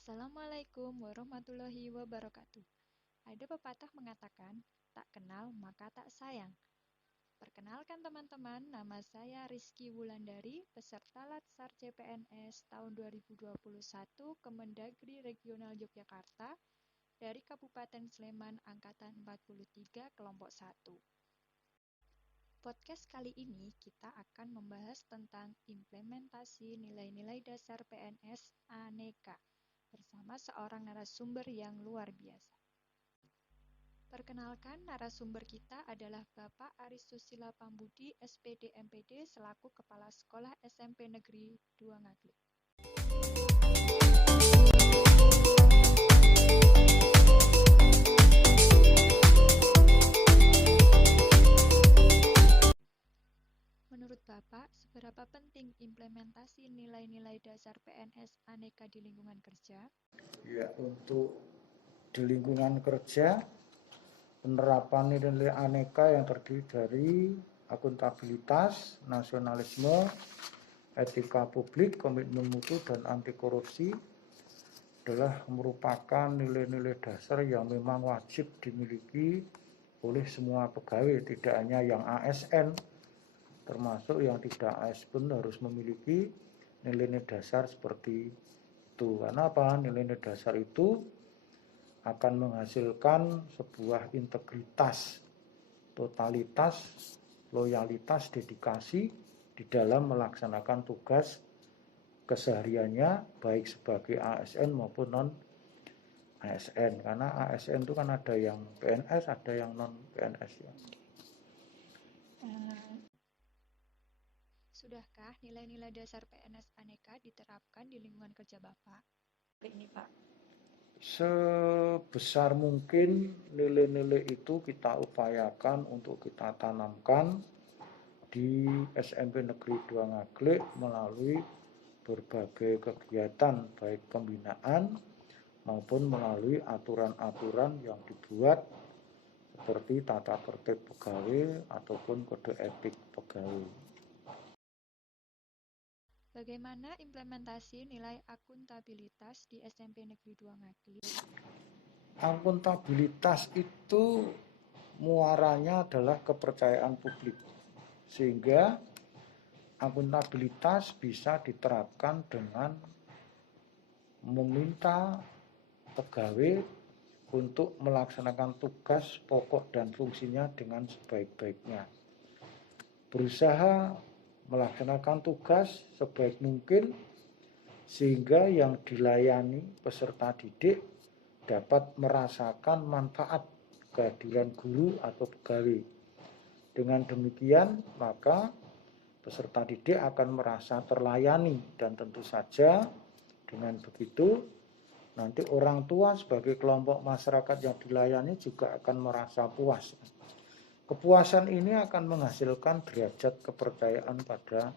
Assalamualaikum warahmatullahi wabarakatuh. Ada pepatah mengatakan, tak kenal maka tak sayang. Perkenalkan teman-teman, nama saya Rizky Wulandari, peserta Latsar CPNS tahun 2021 Kemendagri Regional Yogyakarta dari Kabupaten Sleman Angkatan 43 Kelompok 1. Podcast kali ini kita akan membahas tentang implementasi nilai-nilai dasar PNS Aneka bersama seorang narasumber yang luar biasa. Perkenalkan, narasumber kita adalah Bapak Aris Susila Pambudi, SPD MPD selaku Kepala Sekolah SMP Negeri 2 Ngaglik. Menurut Bapak, seberapa penting implementasi nilai-nilai dasar PNS Aneka di lingkungan kerja? Ya, untuk di lingkungan kerja, penerapan nilai aneka yang terdiri dari akuntabilitas, nasionalisme, etika publik, komitmen mutu, dan anti korupsi adalah merupakan nilai-nilai dasar yang memang wajib dimiliki oleh semua pegawai, tidak hanya yang ASN, termasuk yang tidak ASN pun harus memiliki nilai-nilai dasar seperti itu. Karena apa? Nilai-nilai dasar itu akan menghasilkan sebuah integritas, totalitas, loyalitas, dedikasi di dalam melaksanakan tugas kesehariannya baik sebagai ASN maupun non ASN. Karena ASN itu kan ada yang PNS, ada yang non PNS ya. Sudahkah nilai-nilai dasar PNS Aneka diterapkan di lingkungan kerja Bapak? Ini Pak. Sebesar mungkin nilai-nilai itu kita upayakan untuk kita tanamkan di SMP Negeri 2 Ngaglik melalui berbagai kegiatan baik pembinaan maupun melalui aturan-aturan yang dibuat seperti tata tertib pegawai ataupun kode etik pegawai. Bagaimana implementasi nilai akuntabilitas di SMP Negeri 2 Ngaglik? Akuntabilitas itu muaranya adalah kepercayaan publik, sehingga akuntabilitas bisa diterapkan dengan meminta pegawai untuk melaksanakan tugas pokok dan fungsinya dengan sebaik-baiknya. Berusaha melaksanakan tugas sebaik mungkin sehingga yang dilayani peserta didik dapat merasakan manfaat kehadiran guru atau pegawai. Dengan demikian, maka peserta didik akan merasa terlayani dan tentu saja dengan begitu nanti orang tua sebagai kelompok masyarakat yang dilayani juga akan merasa puas. Kepuasan ini akan menghasilkan derajat kepercayaan pada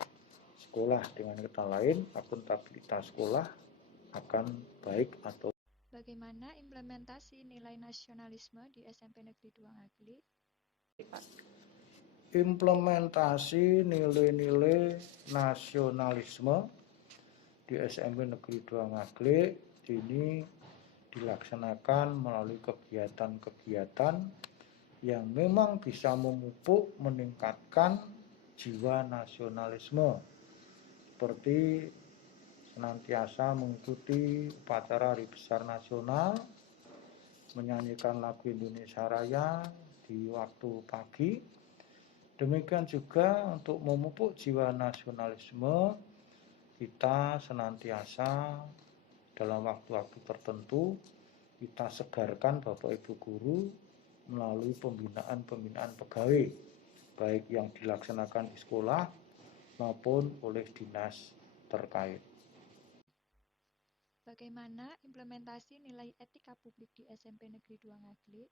sekolah. Dengan kata lain, akuntabilitas sekolah akan baik atau. Bagaimana implementasi nilai nasionalisme di SMP Negeri 2 Ngaglik? Implementasi nilai-nilai nasionalisme di SMP Negeri 2 Ngaglik ini dilaksanakan melalui kegiatan-kegiatan yang memang bisa memupuk, meningkatkan jiwa nasionalisme, seperti senantiasa mengikuti upacara Hari Besar Nasional, menyanyikan lagu Indonesia Raya di waktu pagi. Demikian juga untuk memupuk jiwa nasionalisme, kita senantiasa dalam waktu-waktu tertentu kita segarkan Bapak Ibu Guru melalui pembinaan pegawai, baik yang dilaksanakan di sekolah maupun oleh dinas terkait. Bagaimana implementasi nilai etika publik di SMP Negeri 2 Ngaglik?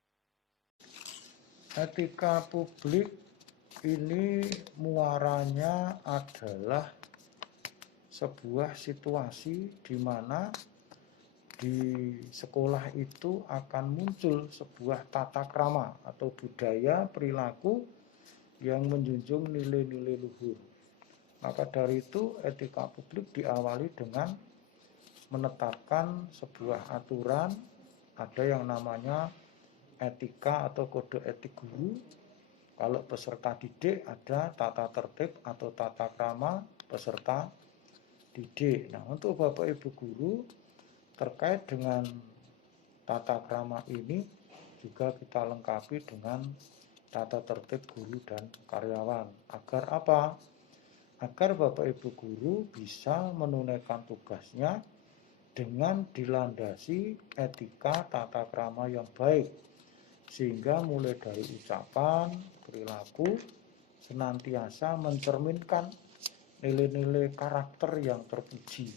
Etika publik ini muaranya adalah sebuah situasi di mana di sekolah itu akan muncul sebuah tata krama atau budaya perilaku yang menjunjung nilai-nilai luhur. Maka dari itu etika publik diawali dengan menetapkan sebuah aturan, ada yang namanya etika atau kode etik guru. Kalau peserta didik ada tata tertib atau tata krama peserta didik. Nah, untuk Bapak Ibu guru terkait dengan tata krama ini juga kita lengkapi dengan tata tertib guru dan karyawan. Agar apa? Agar Bapak Ibu guru bisa menunaikan tugasnya dengan dilandasi etika tata krama yang baik, sehingga mulai dari ucapan, perilaku senantiasa mencerminkan nilai-nilai karakter yang terpuji.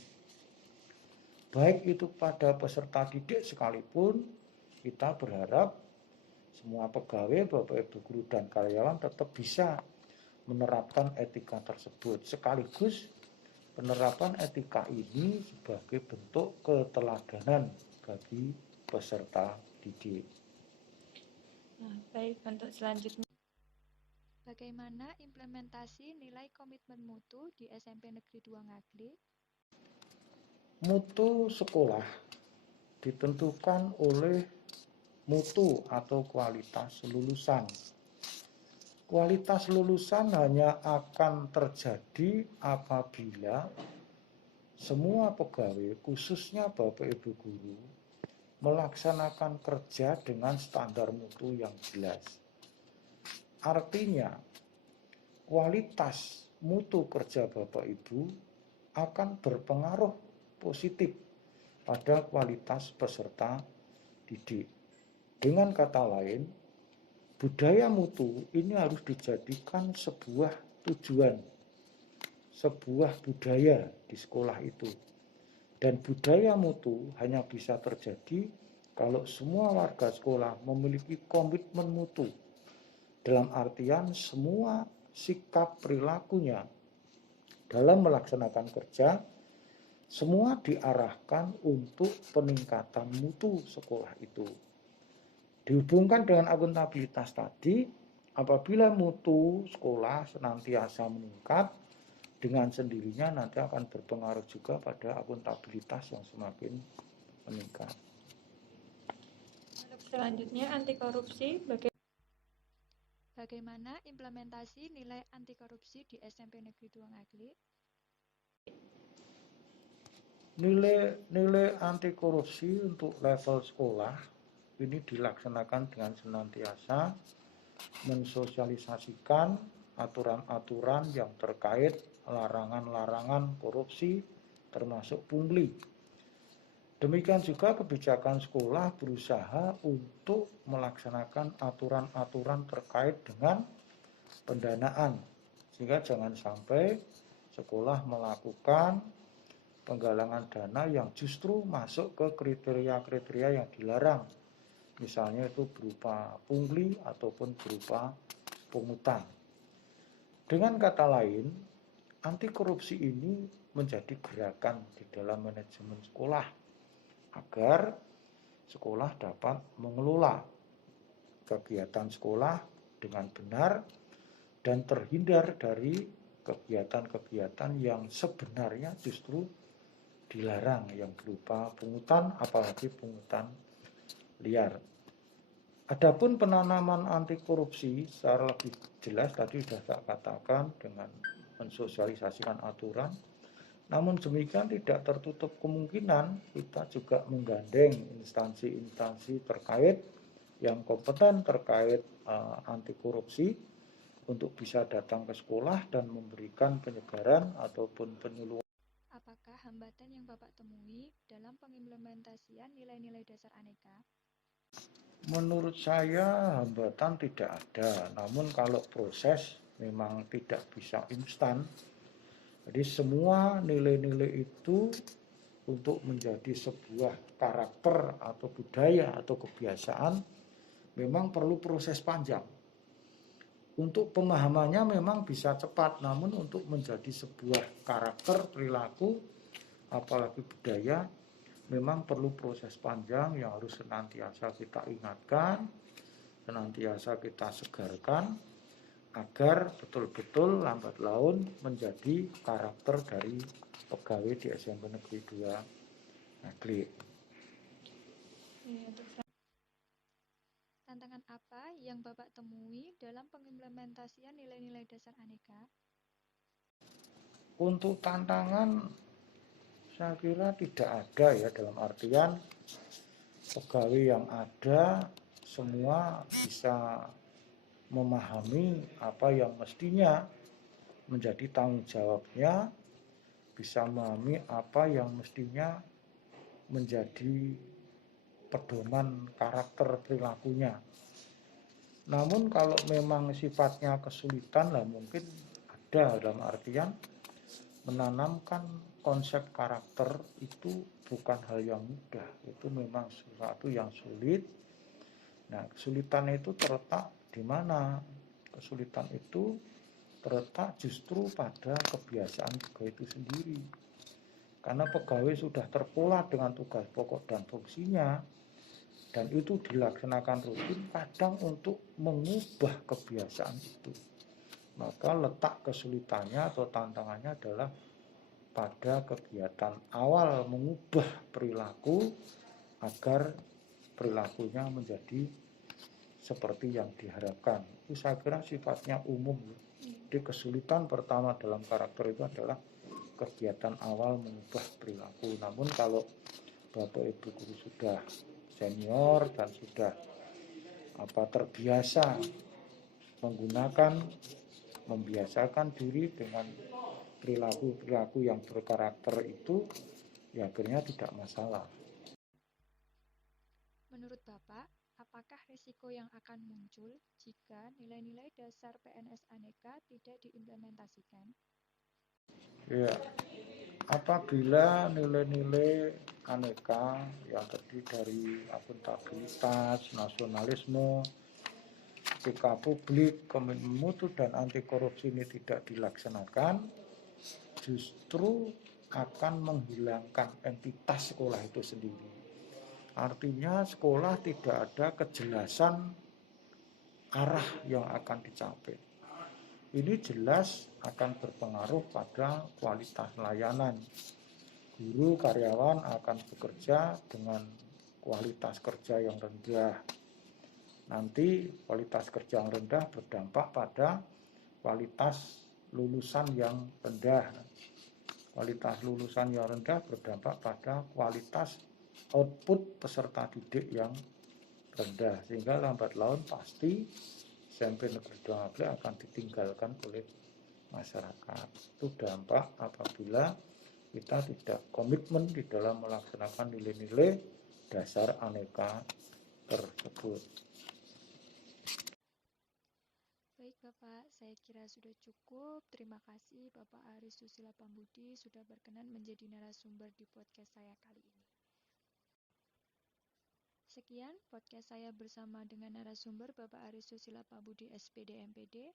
Baik itu pada peserta didik sekalipun, kita berharap semua pegawai, Bapak Ibu guru dan karyawan tetap bisa menerapkan etika tersebut. Sekaligus penerapan etika ini sebagai bentuk keteladanan bagi peserta didik. Nah, baik, untuk selanjutnya. Bagaimana implementasi nilai komitmen mutu di SMP Negeri 2 Ngaglik? Mutu sekolah ditentukan oleh mutu atau kualitas lulusan. Kualitas lulusan hanya akan terjadi apabila semua pegawai, khususnya Bapak Ibu guru, melaksanakan kerja dengan standar mutu yang jelas. Artinya, kualitas mutu kerja Bapak Ibu akan berpengaruh positif pada kualitas peserta didik. Dengan kata lain, budaya mutu ini harus dijadikan sebuah tujuan, sebuah budaya di sekolah itu. Dan budaya mutu hanya bisa terjadi kalau semua warga sekolah memiliki komitmen mutu. Dalam artian semua sikap perilakunya dalam melaksanakan kerja, semua diarahkan untuk peningkatan mutu sekolah itu. Dihubungkan dengan akuntabilitas tadi, apabila mutu sekolah senantiasa meningkat, dengan sendirinya nanti akan berpengaruh juga pada akuntabilitas yang semakin meningkat. Untuk selanjutnya, anti korupsi. Bagaimana implementasi nilai anti korupsi di SMP Negeri 2 Ngaglik? Nilai anti korupsi untuk level sekolah ini dilaksanakan dengan senantiasa mensosialisasikan aturan-aturan yang terkait larangan-larangan korupsi termasuk pungli. Demikian juga kebijakan sekolah berusaha untuk melaksanakan aturan-aturan terkait dengan pendanaan, sehingga jangan sampai sekolah melakukan penggalangan dana yang justru masuk ke kriteria-kriteria yang dilarang. Misalnya itu berupa pungli ataupun berupa pungutan. Dengan kata lain, anti korupsi ini menjadi gerakan di dalam manajemen sekolah agar sekolah dapat mengelola kegiatan sekolah dengan benar dan terhindar dari kegiatan-kegiatan yang sebenarnya justru dilarang, yang berupa pungutan, apalagi pungutan liar. Adapun penanaman anti korupsi secara lebih jelas tadi sudah saya katakan dengan mensosialisasikan aturan. Namun demikian tidak tertutup kemungkinan kita juga menggandeng instansi-instansi terkait yang kompeten terkait anti korupsi untuk bisa datang ke sekolah dan memberikan penyegaran ataupun penyuluhan. Apakah hambatan yang Bapak temui dalam pengimplementasian nilai-nilai dasar aneka? Menurut saya hambatan tidak ada, namun kalau proses memang tidak bisa instan. Jadi semua nilai-nilai itu untuk menjadi sebuah karakter atau budaya atau kebiasaan memang perlu proses panjang. Untuk pemahamannya memang bisa cepat, namun untuk menjadi sebuah karakter, perilaku, apalagi budaya, memang perlu proses panjang yang harus senantiasa kita ingatkan, senantiasa kita segarkan, agar betul-betul lambat laun menjadi karakter dari pegawai di SMP Negeri 2 Nah, klik. Iya, untuk Tantangan apa yang Bapak temui dalam pengimplementasian nilai-nilai dasar aneka? Untuk tantangan saya kira tidak ada ya, dalam artian pegawai yang ada semua bisa memahami apa yang mestinya menjadi tanggung jawabnya, bisa memahami apa yang mestinya menjadi pedoman karakter perilakunya. Namun kalau memang sifatnya kesulitan lah mungkin ada, dalam artian menanamkan konsep karakter itu bukan hal yang mudah, itu memang sesuatu yang sulit. Nah, kesulitan itu terletak di mana? Kesulitan itu terletak justru pada kebiasaan pegawai itu sendiri. Karena pegawai sudah terpola dengan tugas pokok dan fungsinya, dan itu dilaksanakan rutin, kadang untuk mengubah kebiasaan itu. Maka letak kesulitannya atau tantangannya adalah pada kegiatan awal mengubah perilaku agar perilakunya menjadi seperti yang diharapkan. Itu saya kira sifatnya umum. Jadi kesulitan pertama dalam karakter itu adalah kegiatan awal mengubah perilaku. Namun kalau Bapak Ibu guru sudah senior dan sudah terbiasa menggunakan, membiasakan diri dengan perilaku-perilaku yang berkarakter itu, ya akhirnya tidak masalah. Menurut Bapak, apakah risiko yang akan muncul jika nilai-nilai dasar PNS Aneka tidak diimplementasikan? Ya, apabila nilai-nilai aneka yang terdiri dari akuntabilitas, nasionalisme, etika publik, komitmen mutu, dan anti korupsi ini tidak dilaksanakan, justru akan menghilangkan entitas sekolah itu sendiri. Artinya sekolah tidak ada kejelasan arah yang akan dicapai. Ini jelas akan berpengaruh pada kualitas layanan. Guru karyawan akan bekerja dengan kualitas kerja yang rendah. Nanti kualitas kerja yang rendah berdampak pada kualitas lulusan yang rendah. Kualitas lulusan yang rendah berdampak pada kualitas output peserta didik yang rendah, sehingga lambat laun pasti SMP Negeri 2 akan ditinggalkan oleh masyarakat. Itu dampak apabila kita tidak komitmen di dalam melaksanakan nilai-nilai dasar aneka tersebut. Baik Bapak, saya kira sudah cukup. Terima kasih Bapak Aris Susila Pambudi sudah berkenan menjadi narasumber di podcast saya kali ini. Sekian podcast saya bersama dengan narasumber Bapak Aris Susila Pambudi SPD MPD.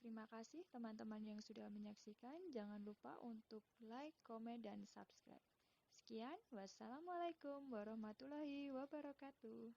Terima kasih teman-teman yang sudah menyaksikan. Jangan lupa untuk like, komen, dan subscribe. Sekian, wassalamualaikum warahmatullahi wabarakatuh.